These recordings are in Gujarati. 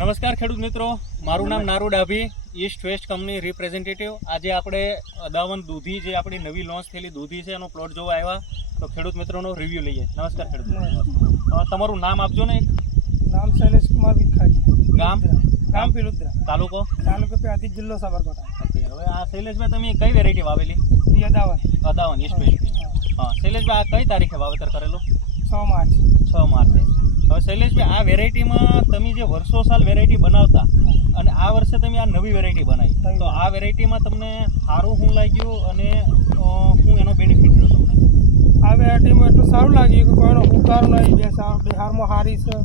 નમસ્કાર ખેડૂત મિત્રો, મારું નામ Naru Dabhi, east west company representative. આજે આપણે 51 દૂધી જે આપણી નવી લોન્ચ થયેલી દૂધી છે એનો પ્લોટ જોવા આવ્યા, તો ખેડૂત મિત્રોનો રિવ્યૂ લઈએ. નમસ્કાર ખેડૂત મિત્રો, તમારું નામ આપજો ને. નામ શૈલેષ કુમાર વિખાજી, ગામ પીલુદ્રા, તાલુકો પ્યાથી, જિલ્લો સાબરકાંઠા. ઓકે, હવે આ શૈલેષભાઈ તમે કઈ વેરાયટી વાવેલી? અદાવન ઈસ્ટ વેસ્ટની. હા શૈલેષભાઈ, આ કઈ તારીખે વાવેતર કરેલું? 6 માર્ચ. 6 માર્ચે. હવે શૈલેષભાઈ, આ વેરાયટીમાં તમે જે વર્ષો સાલ વેરાયટી બનાવતા અને આ વર્ષે તમે આ નવી વેરાયટી બનાવી, તો આ વેરાયટીમાં તમને સારું શું લાગ્યું અને શું એનો બેનિફિટ રહ્યો તમને? આ વેરાયટીમાં એટલું સારું લાગ્યું કે કોઈનો ઉતાર નહીં, બિહારમાં સારી છે,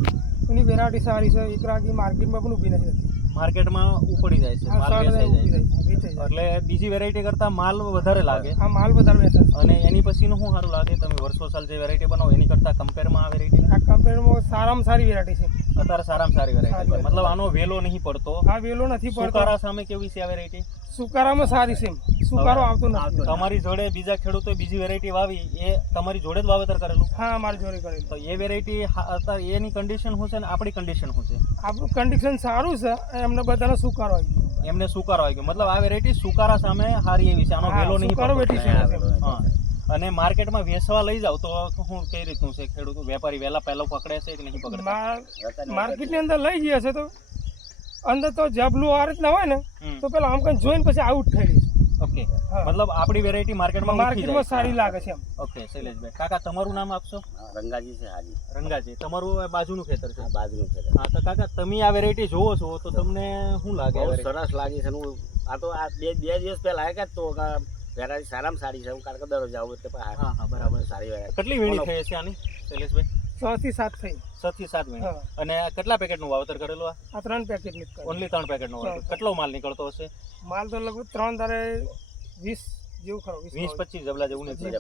એની વેરાયટી સારી છે, એક રાગી માર્કેટમાં પણ ઊભી નથી. માર્કેટમાં ઉપડી જાય છે, માલ વેચાઈ જાય છે. એટલે બીજી વેરાયટી કરતાં માલ વધારે લાગે. આ માલ વધારે વેચાય છે. અને એની પછીનું શું સારું લાગે? તમે વર્ષો સાલ જે વેરાયટી બનાવો એની કરતાં કમ્પેરમાં આ વેરાયટી, આ કમ્પેરમાં સારામાં સારી વેરાયટી છે. અત્યારે સારામાં સારી વેરાયટી, મતલબ આનો વેલો નહીં પડતો. આ વેલો નથી પડતો. સુકારા સામે કેવી છે આ વેરાયટી? સુકારામાં સારી છે, સુકારો આવતો નથી. તમારી જોડે બીજા ખેડૂતોએ બીજી વેરાયટી વાવી, એ તમારી જોડે જ વાવેતર કરેલું? હા, અમારી જોડે કરેલું. તો એ વેરાયટી અત્યારે એની કન્ડિશન શું છે ને આપણી કન્ડિશન શું છે? આપણું કન્ડિશન સારું છે, એમને બધાનો સુકારો આવી ગયો. એમને સુકારો આવી ગયો, મતલબ આ વેરાયટી સુકારા સામે સારી એવી છે, આનો વેલો નહીં પડતો. હા, અને માર્કેટમાં વેચવા લઈ જાવ તો શું કઈ રીતનું છે? ખેડૂતો વેપારી વહેલા પહેલો પકડે છે કે નહીં પકડે? માર્કેટની અંદર લઈ જઈએ છે તો અંદર તો જબલું આ રીતના હોય ને તો પેલા આમ કઈ જોઈને પછી આઉટ થઈ રહી. ઓકે, મતલબ આપણી વેરાયટી માર્કેટમાં સારી લાગે છે. ઓકે શૈલેષભાઈ, કાકા તમારું નામ આપશો? રંગાજી છે. હાજી, રંગાજી. તમારું બાજુનું ખેતર છે? બાજુનું ખેતર. હા, તો કાકા તમે આ વેરાયટી જોવો છો તો તમને શું લાગે? બહુ સરસ લાગે છે. હું આ તો આ બે દિવસ પહેલા આવ્યા તો વેરાયટી સારામાં સારી છે. હું કારણ કે દરરોજ આવું એટલે હા હા બરાબર, સારી વેરાયટી. કેટલી વીણી થઈ છે આની શૈલેષભાઈ? 6 થી 7 થઈ. 6 થી 7 વીણી. અને કેટલા પેકેટનું વાવેતર કરેલું? આ 3 પેકેટ નીકળે. ઓનલી 3 પેકેટનું વાવેતર. કેટલો માલ નીકળતો હશે? માલ તો લગભગ 3 તારે 20 જેવું ખરો, 20-25 જબલા જેવું નીકળે.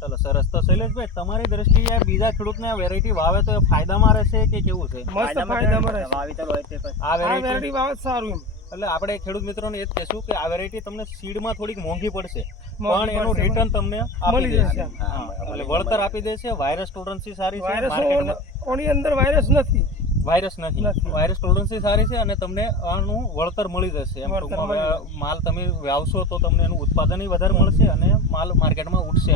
ચાલો સરસ. તો શૈલેષભાઈ, તમારી દ્રષ્ટિએ બીજા ખેડૂતને વેરાયટી વાવે તો એ ફાયદામાં રહેશે કે કેવું છે? મસ્ત ફાયદામાં રહેશે. વાવેતર હોય તે આ વેરાયટી વાવે સારું એમ. એટલે આપણે ખેડૂત મિત્રોને એ જ કહેશું કે આ વેરાયટી તમને સીડમાં થોડીક મોંઘી પડશે, પણ એનું રિટર્ન તમને આપી દેશે. એટલે વળતર આપી દેશે. વાયરસ ટોલરન્સી સારી છે, ઓની અંદર વાયરસ નથી. વાયરસ ટોલરન્સી સારી છે અને તમને આનું વળતર મળી જશે. એમ માલ તમે વાવશો તો તમને એનું ઉત્પાદન વધારે મળશે અને માલ માર્કેટમાં ઉઠશે.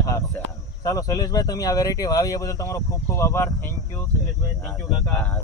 ચાલો શૈલેષભાઈ, તમે આ વેરાયટી વાવી એ બદલ તમારો ખૂબ ખૂબ આભાર. Thank you Shaileshbhai. Thank you કાકા.